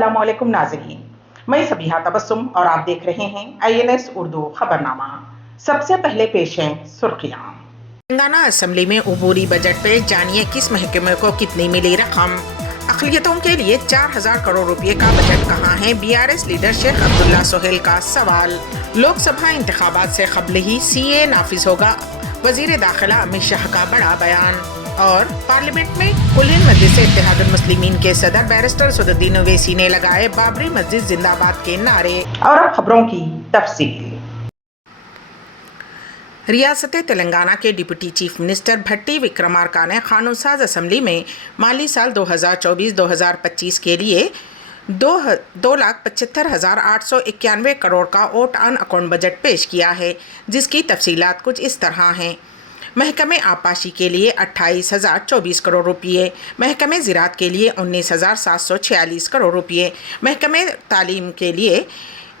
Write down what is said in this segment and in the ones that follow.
السلام علیکم ناظرین، میں سبیحہ تبسم اور آپ دیکھ رہے ہیں INS اردو خبرنامہ۔ سب سے پہلے پیش ہیں سرخیاں۔ تلنگانہ اسمبلی میں عبوری بجٹ پیش، جانیے کس محکمے کو کتنی ملی رقم۔ اقلیتوں کے لیے 4000 کروڑ روپے کا بجٹ کہاں ہے؟ BRS لیڈر شیخ عبداللہ سہیل کا سوال۔ لوک سبھا انتخابات سے قبل ہی CAA نافذ ہوگا، وزیر داخلہ امت شاہ کا بڑا بیان۔ اور پارلیمنٹ میں کل ہند مجلس اتحاد المسلمین کے صدر بیرسٹر سعدالدین اویسی نے لگائے بابری مسجد زندہ باد کے نعرے۔ اور اب خبروں کی تفصیل۔ ریاست تلنگانہ کے ڈپٹی چیف منسٹر بھٹی وکرمارکا نے قانون ساز اسمبلی میں مالی سال 2024-2025 کے لیے 2,75,891 کروڑ کا ووٹ آن اکاؤنٹ بجٹ پیش کیا ہے، جس کی تفصیلات کچھ اس طرح ہیں۔ محکمہ آبپاشی کے لیے 28,024 کروڑ روپے، محکمہ زراعت کے لیے 19,746 کروڑ روپے، محکمہ تعلیم کے لیے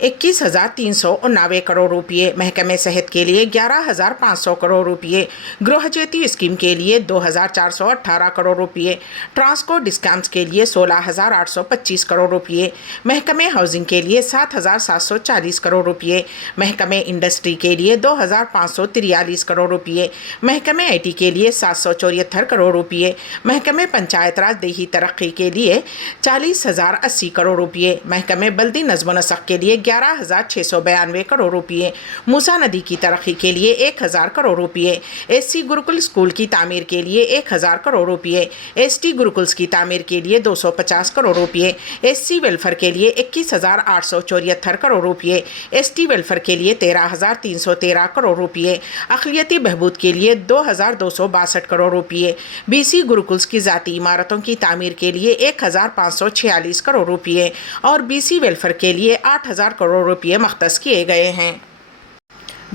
21,389 کروڑ روپے، محکمہ صحت کے لیے 11,500 کروڑ روپے، گروہ جیتی اسکیم کے لیے 2,418 کروڑ روپے، ٹرانسکو ڈسکامس کے لیے 16,825 کروڑ روپے، محکمہ ہاؤسنگ کے لیے 7,740 کروڑ روپے، محکمہ انڈسٹری کے لیے 2,543 کروڑ روپے، محکمہ IT کے لیے 774 کروڑ روپے، محکمہ پنچایت راج دیہی ترقی کے لیے 40,080 کروڑ روپے، محکمہ بلدی نظم و نسق کے لیے 11,692 کروڑ روپے، موسیٰ ندی کی ترقی کے لیے 1,000 کروڑ روپے، SC گروکل اسکول کی تعمیر کے لیے 1,000 کروڑ روپے، ST گروکلس کی تعمیر کے لیے 250 کروڑ روپے، SC ویلفیئر کے لیے 21,874 کروڑ روپے، ST ویلفیئر کے لیے 13,313 کروڑ روپے، اقلیتی بہبود کے لیے 2,262 کروڑ روپے، BC گروکلس کی ذاتی عمارتوں کی تعمیر کے لیے 1,546 کروڑ روپے اور BC ویلفیئر کے لیے 8,000 کروڑ روپے مختص کیے گئے ہیں۔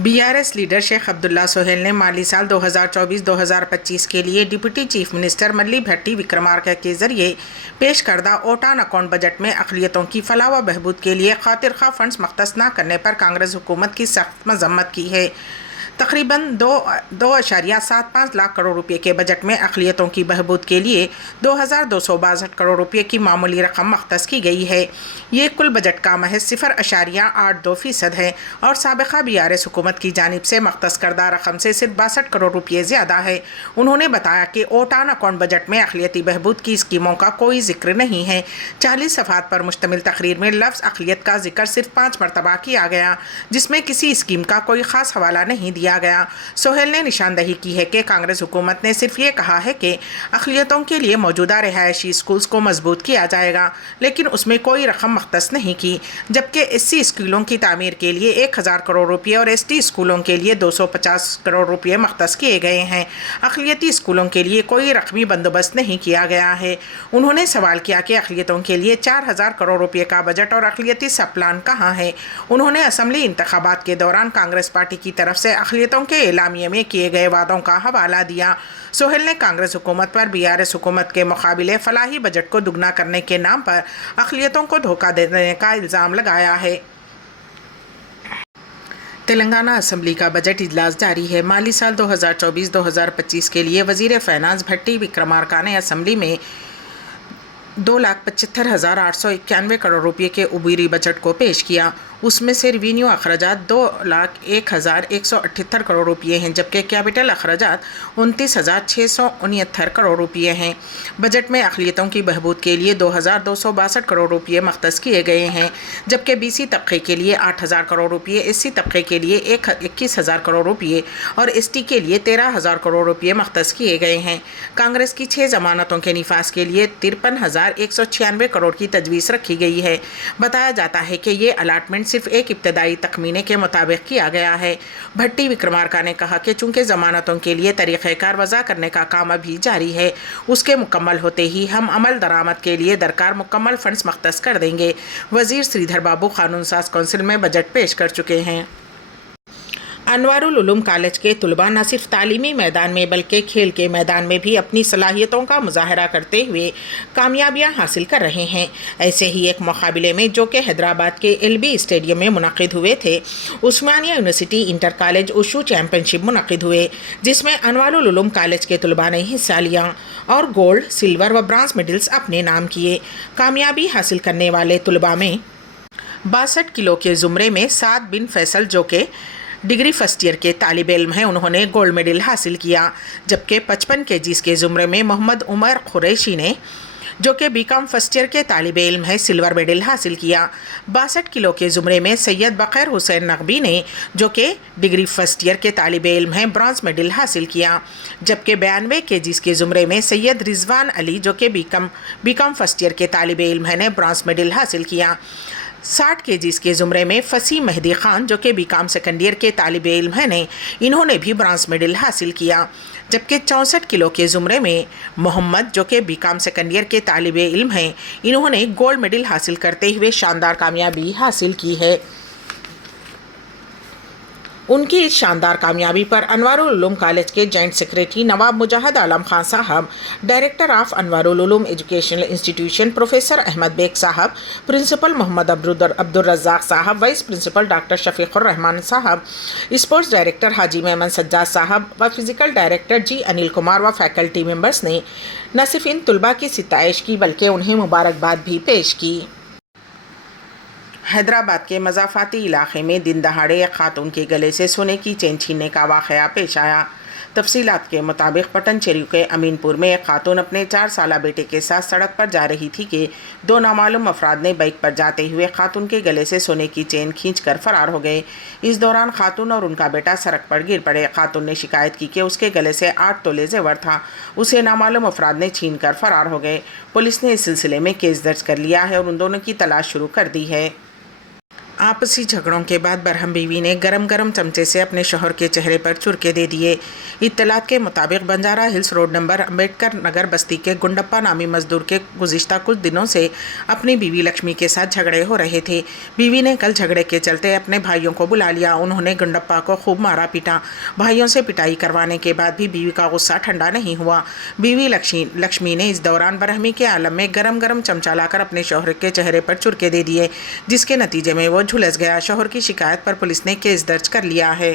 BRS لیڈر شیخ عبداللہ سہیل نے مالی سال 2024-2025 کے لیے ڈپٹی چیف منسٹر ملی بھٹی وکرمارکا کے ذریعے پیش کردہ ووٹ آن اکاؤنٹ بجٹ میں اقلیتوں کی فلاح و بہبود کے لیے خاطر خواہ فنڈز مختص نہ کرنے پر کانگریس حکومت کی سخت مذمت کی ہے۔ تقریباً 2.75 لاکھ کروڑ روپے کے بجٹ میں اقلیتوں کی بہبود کے لیے 2,262 کروڑ روپے کی معمولی رقم مختص کی گئی ہے۔ یہ کل بجٹ کا محض 0.82% ہے اور سابقہ BRS حکومت کی جانب سے مختص کردہ رقم سے صرف 62 کروڑ روپے زیادہ ہے۔ انہوں نے بتایا کہ ووٹ آن اکاؤنٹ بجٹ میں اقلیتی بہبود کی اسکیموں کا کوئی ذکر نہیں ہے۔ 40 صفحات پر مشتمل تقریر میں لفظ اقلیت کا ذکر صرف 5 مرتبہ کیا گیا، جس میں کسی اسکیم کا کوئی خاص حوالہ نہیں دیا گیا۔ سہیل نے نشاندہی کی ہے کہ کانگریس حکومت نے صرف یہ کہا ہے کہ اقلیتوں کے لیے موجودہ رہائشی اسکولز کو مضبوط کیا جائے گا، لیکن اس میں کوئی رقم مختص نہیں کی، جبکہ SC اسکولوں کی تعمیر کے لیے 1,000 کروڑ روپے اور ST اسکولوں کے لیے 250 کروڑ روپے مختص کیے گئے ہیں۔ اقلیتی اسکولوں کے لیے کوئی رقمی بندوبست نہیں کیا گیا ہے۔ انہوں نے سوال کیا کہ اقلیتوں کے لیے 4,000 کروڑ روپے کا بجٹ اور اقلیتی سب پلان کہاں ہے۔ انہوں نے اسمبلی انتخابات کے دوران کانگریس پارٹی کی طرف سے اقلیتوں کے اعلامیے میں کیے گئے وعدوں کا حوالہ دیا۔ سہیل نے کانگریس حکومت پر BRS حکومت کے مقابلے فلاحی بجٹ کو دگنا کرنے کے نام پر اقلیتوں کو دھوکہ دینے کا الزام لگایا ہے۔ تلنگانہ اسمبلی کا بجٹ اجلاس جاری ہے۔ مالی سال 2024-2025 کے لیے وزیر فینانس بھٹی وکرمارکا نے اسمبلی میں 2,75,891 کروڑ روپے کے عبوری بجٹ کو پیش کیا۔ اس میں سے ریونیو اخراجات 2,01,178 کروڑ روپے ہیں، جبکہ کیپٹل اخراجات 29,669 کروڑ روپے ہیں۔ بجٹ میں اقلیتوں کی بہبود کے لیے 2,262 کروڑ روپے مختص کیے گئے ہیں، جبکہ BC طبقے کے لیے 8,000 کروڑ روپے، SC طبقے کے لیے 21,000 کروڑ روپے اور ST کے لیے 13,000 کروڑ روپے مختص کیے گئے ہیں۔ کانگریس کی 6 ضمانتوں کے نفاذ کے لیے 53,196 کروڑ کی تجویز رکھی گئی ہے۔ بتایا جاتا ہے کہ یہ الاٹمنٹ صرف ایک ابتدائی تخمینے کے مطابق کیا گیا ہے۔ بھٹی وکرمارکا نے کہا کہ چونکہ ضمانتوں کے لیے طریقہ کار وضع کرنے کا کام ابھی جاری ہے، اس کے مکمل ہوتے ہی ہم عمل درآمد کے لیے درکار مکمل فنڈز مختص کر دیں گے۔ وزیر سریدھر بابو قانون ساز کونسل میں بجٹ پیش کر چکے ہیں۔ انوارُل علوم کالج کے طلباء نہ صرف تعلیمی میدان میں بلکہ کھیل کے میدان میں بھی اپنی صلاحیتوں کا مظاہرہ کرتے ہوئے کامیابیاں حاصل کر رہے ہیں۔ ایسے ہی ایک مقابلے میں جو کہ حیدرآباد کے ایل بی اسٹیڈیم میں منعقد ہوئے تھے، عثمانیہ یونیورسٹی انٹر کالج وشو چیمپئن شپ منعقد ہوئے، جس میں انوارُل علوم کالج کے طلباء نے حصہ لیا اور گولڈ، سلور و برانز میڈلز اپنے نام کیے۔ کامیابی حاصل کرنے والے طلباء میں 62 کلو کے زمرے میں سعد بن فیصل جو کہ ڈگری فرسٹ ایئر کے طالب علم ہیں، انہوں نے گولڈ میڈل حاصل کیا، جبکہ 55 kgs کے زمرے میں محمد عمر قریشی نے جو کہ بی کام فرسٹ ایئر کے طالب علم ہے سلور میڈل حاصل کیا۔ 62 کلو کے زمرے میں سید بقیر حسین نقوی نے جو کہ ڈگری فرسٹ ایئر کے طالب علم ہیں برانز میڈل حاصل کیا، جبکہ 92 kgs کے زمرے میں سید رضوان علی جو کہ بی کام فرسٹ ایئر کے طالب علم ہیں نے برانز میڈل حاصل کیا۔ 60 kgs کے زمرے میں فصیح مہدی خان جو کہ بی کام سیکنڈ ایئر کے طالب علم ہیں نے انہوں نے بھی برانز میڈل حاصل کیا، جبکہ 64 کلو کے زمرے میں محمد جو کہ بی کام سیکنڈ ایئر کے طالب علم ہیں انہوں نے گولڈ میڈل حاصل کرتے ہوئے شاندار کامیابی حاصل کی ہے۔ ان کی اس شاندار کامیابی پر انوارُل کالج کے جوائنٹ سیکریٹری نواب مجاہد عالم خان صاحب، director of Anwarul educational institution professor Ahmed Baig صاحب، پرنسپل محمد عبدالرزاق صاحب، vice principal doctor Shafiq ur Rahman صاحب، اسپورٹس ڈائریکٹر حاجی میمن سجاد صاحب و physical director G Anil Kumar و فیکلٹی ممبرس نے نہ صرف ان طلباء کی ستائش کی بلکہ انہیں مبارکباد بھی پیش کی۔ حیدرآباد کے مضافاتی علاقے میں دن دہاڑے ایک خاتون کے گلے سے سونے کی چین چھیننے کا واقعہ پیش آیا۔ تفصیلات کے مطابق پٹن چیریو کے امین پور میں ایک خاتون اپنے 4 سالہ بیٹے کے ساتھ سڑک پر جا رہی تھی کہ 2 نامعلوم افراد نے بائک پر جاتے ہوئے خاتون کے گلے سے سونے کی چین کھینچ کر فرار ہو گئے۔ اس دوران خاتون اور ان کا بیٹا سڑک پر گر پڑے۔ خاتون نے شکایت کی کہ اس کے گلے سے 8 تولے زیور تھا، اسے نامعلوم افراد نے چھین کر فرار ہو گئے۔ پولیس نے اس سلسلے میں کیس درج کر لیا ہے اور ان دونوں کی تلاش شروع کر دی ہے۔ آپسی جھگڑوں کے بعد برہم بیوی نے گرم چمچے سے اپنے شوہر کے چہرے پر چرکے دے دیے۔ اطلاعات کے مطابق Banjara Hills road number Ambedkar Nagar بستی کے گنڈپا نامی مزدور کے گزشتہ کچھ دنوں سے اپنی بیوی لکشمی کے ساتھ جھگڑے ہو رہے تھے۔ بیوی نے کل جھگڑے کے چلتے اپنے بھائیوں کو بلا لیا۔ انہوں نے گنڈپا کو خوب مارا پیٹا۔ بھائیوں سے پٹائی کروانے کے بعد بھی بیوی کا غصہ ٹھنڈا نہیں ہوا۔ بیوی لکشمی نے اس دوران برہمی کے عالم میں گرم چمچہ لا کر اپنے شوہر کے چہرے پر چرکے دے دیے، جس کے نتیجے میں وہ جھلس گیا۔ شوہر کی شکایت پر پولیس نے کیس درج کر لیا ہے۔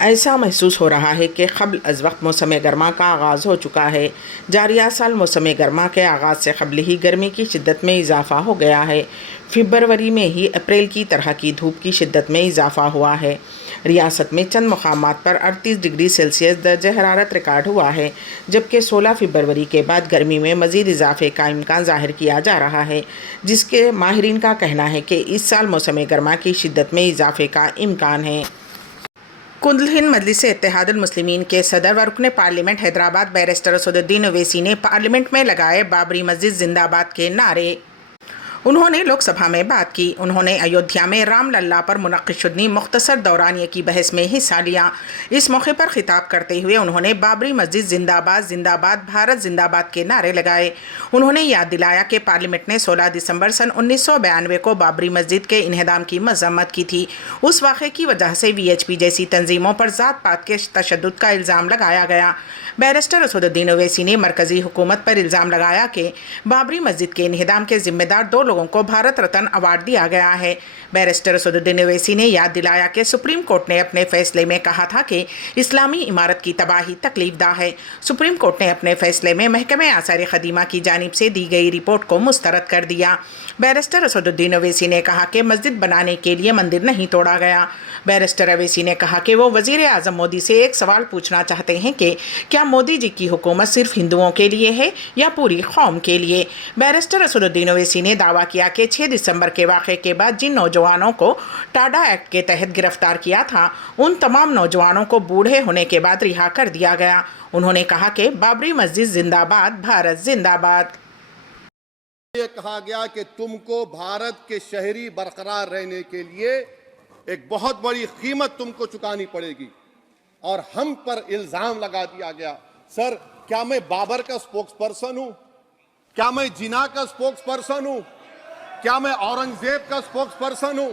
ایسا محسوس ہو رہا ہے کہ قبل از وقت موسم گرما کا آغاز ہو چکا ہے۔ جاریہ سال موسم گرما کے آغاز سے قبل ہی گرمی کی شدت میں اضافہ ہو گیا ہے۔ فروری میں ہی اپریل کی طرح کی دھوپ کی شدت میں اضافہ ہوا ہے۔ ریاست میں چند مقامات پر 38 ڈگری سیلسیس درجہ حرارت ریکارڈ ہوا ہے، جبکہ 16 فروری کے بعد گرمی میں مزید اضافے کا امکان ظاہر کیا جا رہا ہے، جس کے ماہرین کا کہنا ہے کہ اس سال موسم گرما کی شدت میں اضافے کا امکان ہے۔ کندل ہند مجلس اتحاد المسلمین کے صدر و رکن پارلیمنٹ حیدرآباد بیرسٹر اسد الدین اویسی نے پارلیمنٹ میں لگائے بابری مسجد زندہ باد کے نعرے۔ انہوں نے لوک سبھا میں بات کی۔ انہوں نے ایودھیا میں رام للا پر منعقد شدنی مختصر دورانیے کی بحث میں حصہ لیا۔ اس موقع پر خطاب کرتے ہوئے انہوں نے بابری مسجد زندہ باد، بھارت زندہ باد کے نعرے لگائے۔ انہوں نے یاد دلایا کہ پارلیمنٹ نے 16 دسمبر سن 1992 کو بابری مسجد کے انہدام کی مذمت کی تھی۔ اس واقعے کی وجہ سے VHP جیسی تنظیموں پر ذات پات کے تشدد کا الزام لگایا گیا۔ بیرسٹر اسد الدین اویسی نے مرکزی حکومت پر الزام لگایا کہ بابری مسجد کے انہدام کے ذمہ دار 2 لوگوں کو بھارت رتن ایوارڈ دیا گیا ہے۔ بیرسٹر اسد الدین اویسی نے یاد دلایا کہ سپریم کورٹ نے اپنے فیصلے میں کہا تھا کہ اسلامی عمارت کی تباہی تکلیف دہ ہے۔ سپریم کورٹ نے اپنے فیصلے میں محکمہ آثار قدیمہ کی جانب سے دی گئی رپورٹ کو مسترد کر دیا۔ بیرسٹر اسد الدین اویسی نے کہا کہ مسجد بنانے کے لیے مندر نہیں توڑا گیا۔ بیرسٹر اویسی نے کہا کہ وہ وزیر اعظم مودی سے ایک سوال پوچھنا چاہتے ہیں کہ کیا مودی جی کی حکومت صرف ہندوؤں کے لیے ہے یا پوری قوم کے لیے؟ بیرسٹر اسد الدین اویسی نے دعویٰ کیا کہ 6 دسمبر کے واقعے کے بعد جن نوجوانوں کو ٹاڈا ایکٹ کے تحت گرفتار کیا تھا، ان تمام نوجوانوں کو بوڑھے ہونے کے بعد رہا کر دیا گیا۔ انہوں نے کہا کہ بابری مسجد زندہ باد، بھارت زندہ باد۔ یہ کہا گیا کہ تم کو بھارت کے شہری برقرار رہنے کے لیے ایک بہت بڑی قیمت تم کو چکانی پڑے گی، اور ہم پر الزام لگا دیا گیا۔ سر، کیا میں بابر کا سپوکس پرسن ہوں؟ کیا میں جنا کا سپوکس پرسن ہوں؟ کیا میں اورنگزیب کا سپوکس پرسن ہوں؟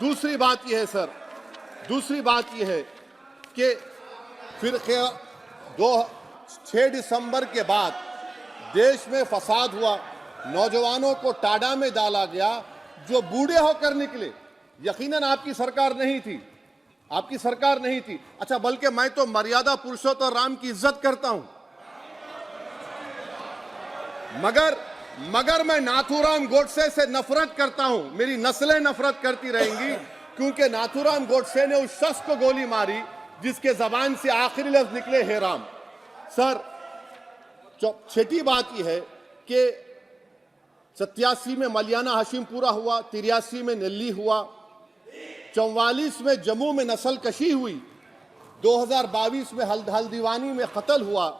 دوسری بات یہ ہے سر، دوسری بات یہ ہے کہ پھر 6 دسمبر کے بعد دیش میں فساد ہوا، نوجوانوں کو ٹاڈا میں ڈالا گیا جو بوڑھے ہو کر نکلے. یقیناً آپ کی سرکار نہیں تھی، آپ کی سرکار نہیں تھی. اچھا، بلکہ میں تو مریادہ پرشوتم رام کی عزت کرتا ہوں، مگر میں ناتھو رام گوڈسے سے نفرت کرتا ہوں. میری نسلیں نفرت کرتی رہیں گی، کیونکہ ناتھو رام گوڈسے نے اس شخص کو گولی ماری جس کے زبان سے آخری لفظ نکلے ہے رام. سر، چھٹی بات یہ ہے کہ 87 میں ملیانہ ہاشم پورہ ہوا، 83 میں نلی ہوا، 44 میں جموں میں نسل کشی ہوئی، 2022 میں ہلدیوانی میں قتل ہوا.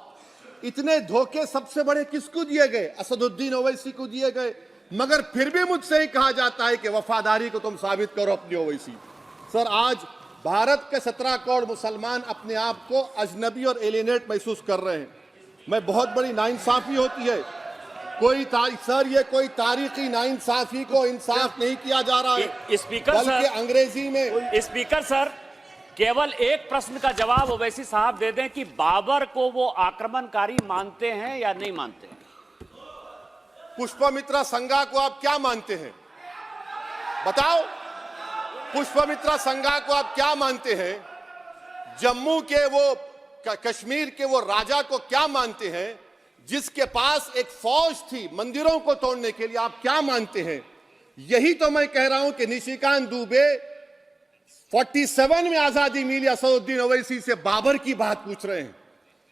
اتنے دھوکے سب سے بڑے کس کو دیے گئے؟ اسد الدین اویسی کو دیے گئے. مگر پھر بھی مجھ سے ہی کہا جاتا ہے کہ وفاداری کو تم ثابت کرو اپنی اویسی. سر، آج بھارت کے 17 کروڑ مسلمان اپنے آپ کو اجنبی اور ایلینیٹ محسوس کر رہے ہیں. میں بہت بڑی ناانصافی ہوتی ہے. سر، یہ کوئی تاریخی ناانصافی کو انصاف نہیں کیا جا رہا ہے، بلکہ انگریزی میں. اسپیکر سر، کیول ایک پرشن کا جواب اویسی صاحب دے دیں کہ بابر کو وہ آکرمنکاری مانتے ہیں یا نہیں مانتے؟ پشپمترا سنگھا کو آپ کیا مانتے ہیں؟ بتاؤ، پشپمترا سنگھا کو آپ کیا مانتے ہیں؟ جموں کے وہ کشمیر کے وہ راجہ کو کیا مانتے ہیں جس کے پاس ایک فوج تھی مندروں کو توڑنے کے لیے؟ آپ کیا مانتے ہیں؟ یہی تو میں کہہ رہا ہوں کہ نشیکانت دوبے 47 میں آزادی ملی اسد الدین اویسی سے بابر کی بات پوچھ رہے ہیں.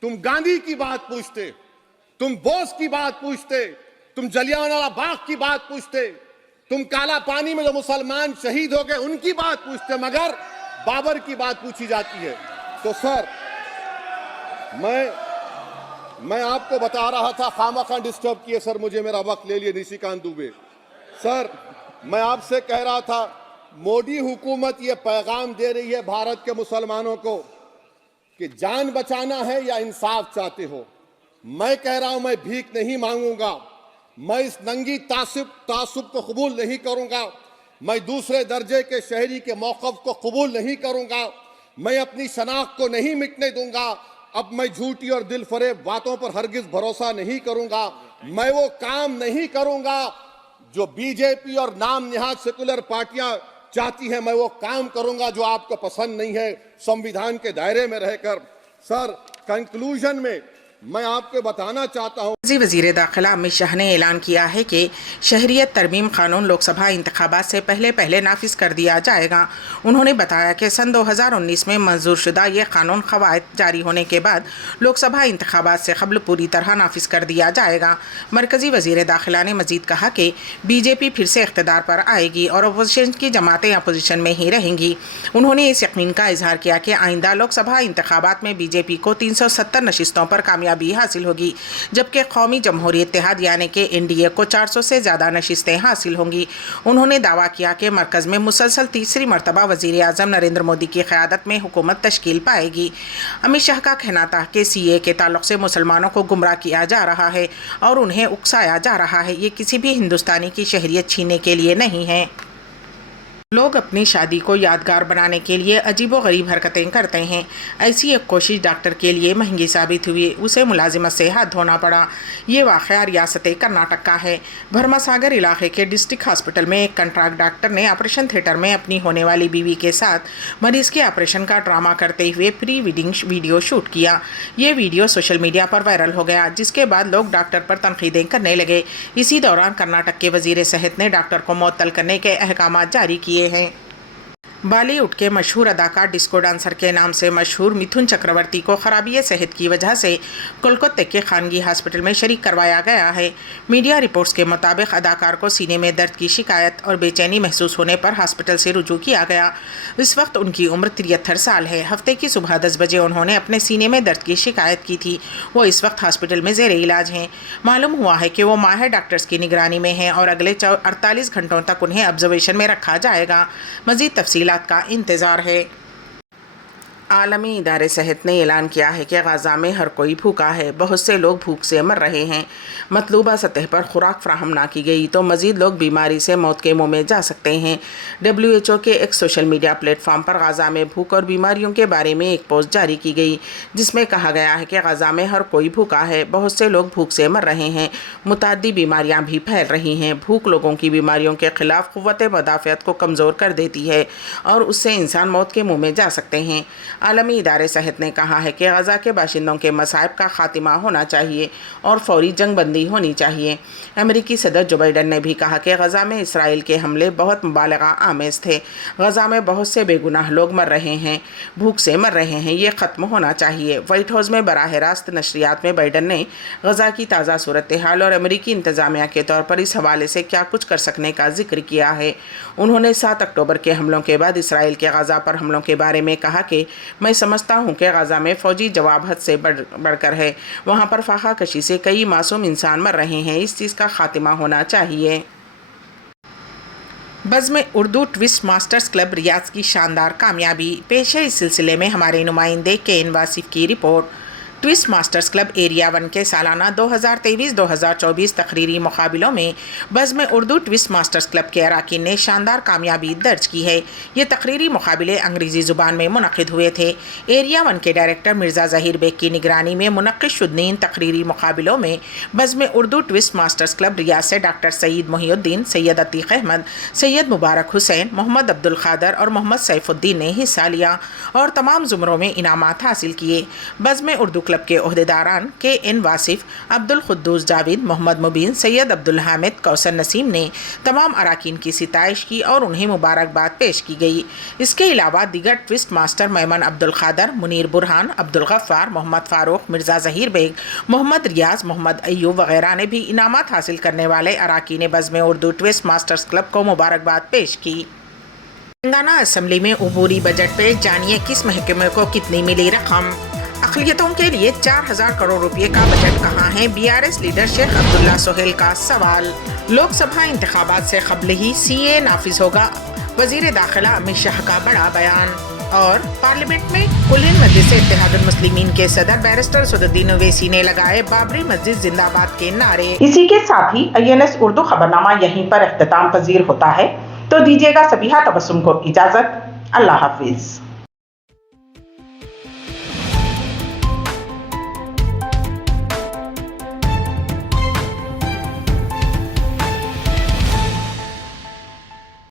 تم گاندھی کی بات پوچھتے، تم بوس کی بات پوچھتے، تم جلیانوالہ باغ کی بات پوچھتے، تم کالا پانی میں جو مسلمان شہید ہو گئے ان کی بات پوچھتے، مگر بابر کی بات پوچھی جاتی ہے. تو سر، میں آپ کو بتا رہا تھا، خامخواہ ڈسٹرب کیے سر، مجھے میرا وقت لے لیے نشیکانت دوبے. سر، میں آپ سے کہہ رہا تھا، مودی حکومت یہ پیغام دے رہی ہے بھارت کے مسلمانوں کو کہ جان بچانا ہے یا انصاف چاہتے ہو. میں کہہ رہا ہوں، میں بھیک نہیں مانگوں گا، میں اس ننگی تعصب کو قبول نہیں کروں گا، میں دوسرے درجے کے شہری کے موقف کو قبول نہیں کروں گا، میں اپنی شناخت کو نہیں مٹنے دوں گا. اب میں جھوٹی اور دل فریب باتوں پر ہرگز بھروسہ نہیں کروں گا. میں وہ کام نہیں کروں گا جو بی جے پی اور نام نہاد سیکولر پارٹیاں چاہتی ہیں. میں وہ کام کروں گا جو آپ کو پسند نہیں ہے، سمویدھان کے دائرے میں رہ کر. سر، کنکلوژن میں میں آپ کو بتانا چاہتا ہوں، وزیر داخلہ امت شاہ نے اعلان کیا ہے کہ شہریت ترمیم قانون لوک سبھا انتخابات سے پہلے نافذ کر دیا جائے گا. انہوں نے بتایا کہ سن 2019 میں منظور شدہ یہ قانون قواعد جاری ہونے کے بعد لوک سبھا انتخابات سے قبل پوری طرح نافذ کر دیا جائے گا. مرکزی وزیر داخلہ نے مزید کہا کہ بی جے پی پھر سے اقتدار پر آئے گی اور اپوزیشن کی جماعتیں اپوزیشن میں ہی رہیں گی. انہوں نے اس یقین کا اظہار کیا کہ آئندہ لوک سبھا انتخابات میں بی جے پی کو 370 نشستوں پر کامیابی حاصل ہوگی، جبکہ قومی جمہوری اتحاد یعنی کہ این ڈی اے کو 400 سے زیادہ نشستیں حاصل ہوں گی. انہوں نے دعویٰ کیا کہ مرکز میں مسلسل تیسری مرتبہ وزیر اعظم نریندر مودی کی قیادت میں حکومت تشکیل پائے گی. امت شاہ کا کہنا تھا کہ سی اے کے تعلق سے مسلمانوں کو گمراہ کیا جا رہا ہے اور انہیں اکسایا جا رہا ہے. یہ کسی بھی ہندوستانی کی شہریت چھیننے کے لیے نہیں ہے. لوگ اپنی شادی کو یادگار بنانے کے لیے عجیب و غریب حرکتیں کرتے ہیں. ایسی ایک کوشش ڈاکٹر کے لیے مہنگی ثابت ہوئی، اسے ملازمت سے ہاتھ دھونا پڑا. یہ واقعہ ریاست کرناٹک کا ہے. بھرما ساگر علاقے کے ڈسٹرکٹ ہاسپٹل میں ایک کنٹراکٹ ڈاکٹر نے آپریشن تھیٹر میں اپنی ہونے والی بیوی کے ساتھ مریض کے آپریشن کا ڈرامہ کرتے ہوئے پری ویڈنگ ویڈیو شوٹ کیا. یہ ویڈیو سوشل میڈیا پر وائرل ہو گیا، جس کے بعد لوگ ڈاکٹر پر تنقیدیں کرنے لگے. اسی دوران کرناٹک کے وزیر صحت نے ڈاکٹر کو معطل کرنے کے احکامات جاری کیے ہیں. بالی ووڈ کے مشہور اداکار ڈسکو ڈانسر کے نام سے مشہور متھن چکرورتی کو خرابی صحت کی وجہ سے کولکتہ کے خانگی ہاسپٹل میں شریک کروایا گیا ہے. میڈیا رپورٹس کے مطابق اداکار کو سینے میں درد کی شکایت اور بے چینی محسوس ہونے پر ہاسپٹل سے رجوع کیا گیا. اس وقت ان کی عمر 73 سال ہے. ہفتے کی صبح 10 بجے انہوں نے اپنے سینے میں درد کی شکایت کی تھی. وہ اس وقت ہاسپٹل میں زیر علاج ہیں. معلوم ہوا ہے کہ وہ ماہر ڈاکٹرز کی نگرانی میں ہیں اور اگلے 48 گھنٹوں تک انہیں آبزرویشن میں رکھا جائے گا. مزید تفصیلات کا انتظار ہے. عالمی ادارے صحت نے اعلان کیا ہے کہ غزہ میں ہر کوئی بھوکا ہے، بہت سے لوگ بھوک سے مر رہے ہیں۔ مطلوبہ سطح پر خوراک فراہم نہ کی گئی تو مزید لوگ بیماری سے موت کے منہ میں جا سکتے ہیں۔ WHO کے ایک سوشل میڈیا پلیٹ فارم پر غزہ میں بھوک اور بیماریوں کے بارے میں ایک پوسٹ جاری کی گئی، جس میں کہا گیا ہے کہ غزہ میں ہر کوئی بھوکا ہے، بہت سے لوگ بھوک سے مر رہے ہیں، متعدی بیماریاں بھی پھیل رہی ہیں۔ بھوک لوگوں کی بیماریوں کے خلاف قوت مدافعت کو کمزور کر دیتی ہے اور اس سے انسان موت کے منہ میں جا سکتے ہیں۔ عالمی ادارے صحت نے کہا ہے کہ غزہ کے باشندوں کے مصائب کا خاتمہ ہونا چاہیے اور فوری جنگ بندی ہونی چاہیے۔ امریکی صدر جو بائیڈن نے بھی کہا کہ غزہ میں اسرائیل کے حملے بہت مبالغہ آمیز تھے۔ غزہ میں بہت سے بے گناہ لوگ مر رہے ہیں، بھوک سے مر رہے ہیں، یہ ختم ہونا چاہیے۔ وائٹ ہاؤس میں براہ راست نشریات میں بائیڈن نے غزہ کی تازہ صورتحال اور امریکی انتظامیہ کے طور پر اس حوالے سے کیا کچھ کر سکنے کا ذکر کیا ہے۔ انہوں نے 7 اکتوبر کے حملوں کے بعد اسرائیل کے غزہ پر حملوں کے بارے میں کہا کہ میں سمجھتا ہوں کہ غزہ میں فوجی جواب حد سے بڑھ کر ہے، وہاں پر فاقہ کشی سے کئی معصوم انسان مر رہے ہیں، اس چیز کا خاتمہ ہونا چاہیے۔ بزم اردو ٹوسٹ ماسٹرز کلب ریاض کی شاندار کامیابی پیش ہے۔ اس سلسلے میں ہمارے نمائندے KN واصف کی report. Toastmasters club area 1 کے سالانہ 2023-2024 تقریری مقابلوں میں بزم اردو ٹوسٹ ماسٹرز کلب کے اراکین نے شاندار کامیابی درج کی ہے۔ یہ تقریری مقابلے انگریزی زبان میں منعقد ہوئے تھے۔ ایریا 1 کے ڈائریکٹر مرزا ظہیر بیگ کی نگرانی میں منعقد شدہ ان تقریری مقابلوں میں بزم اردو ٹوسٹ ماسٹرز کلب ریاض سے ڈاکٹر سعید محی الدین، سید عتیق احمد، سید مبارک حسین، محمد عبدالقادر اور محمد سیف الدین نے حصہ لیا اور تمام زمروں میں انعامات حاصل کیے۔ بزم اردو کلب کے عہدیداران KN واصف، عبدالقدوس جاوید، محمد مبین، سید عبدالحامد، کوثر نسیم نے تمام اراکین کی ستائش کی اور انہیں مبارکباد پیش کی گئی۔ اس کے علاوہ دیگر ٹوسٹ ماسٹر میمن عبدالقادر، منیر برہان، عبدالغفار، محمد فاروق، مرزا ظہیر بیگ، محمد ریاض، محمد ایوب وغیرہ نے بھی انعامات حاصل کرنے والے اراکین بزم اردو ٹوسٹ ماسٹرز کلب کو مبارکباد پیش کی۔ تلنگانہ اسمبلی میں عبوری بجٹ پیش، جانیے کس محکمے کو کتنی ملی رقم۔ اقلیتوں کے لیے 4000 کروڑ روپے کا بجٹ کہاں ہے؟ BRS لیڈر شیخ عبداللہ سہیل کا سوال۔ لوک سبھا انتخابات سے قبل ہی CAA نافذ ہوگا، وزیر داخلہ امت شاہ کا بڑا بیان۔ اور پارلیمنٹ میں کل ہند مجلس اتحاد المسلمین کے صدر بیرسٹر اسدالدین اویسی نے لگائے بابری مسجد زندہ باد کے نعرے۔ اسی کے ساتھ ہی INS اردو خبرنامہ یہیں پر اختتام پذیر ہوتا ہے، تو دیجیے گا سبیحہ تبسم کو اجازت۔ اللہ حافظ۔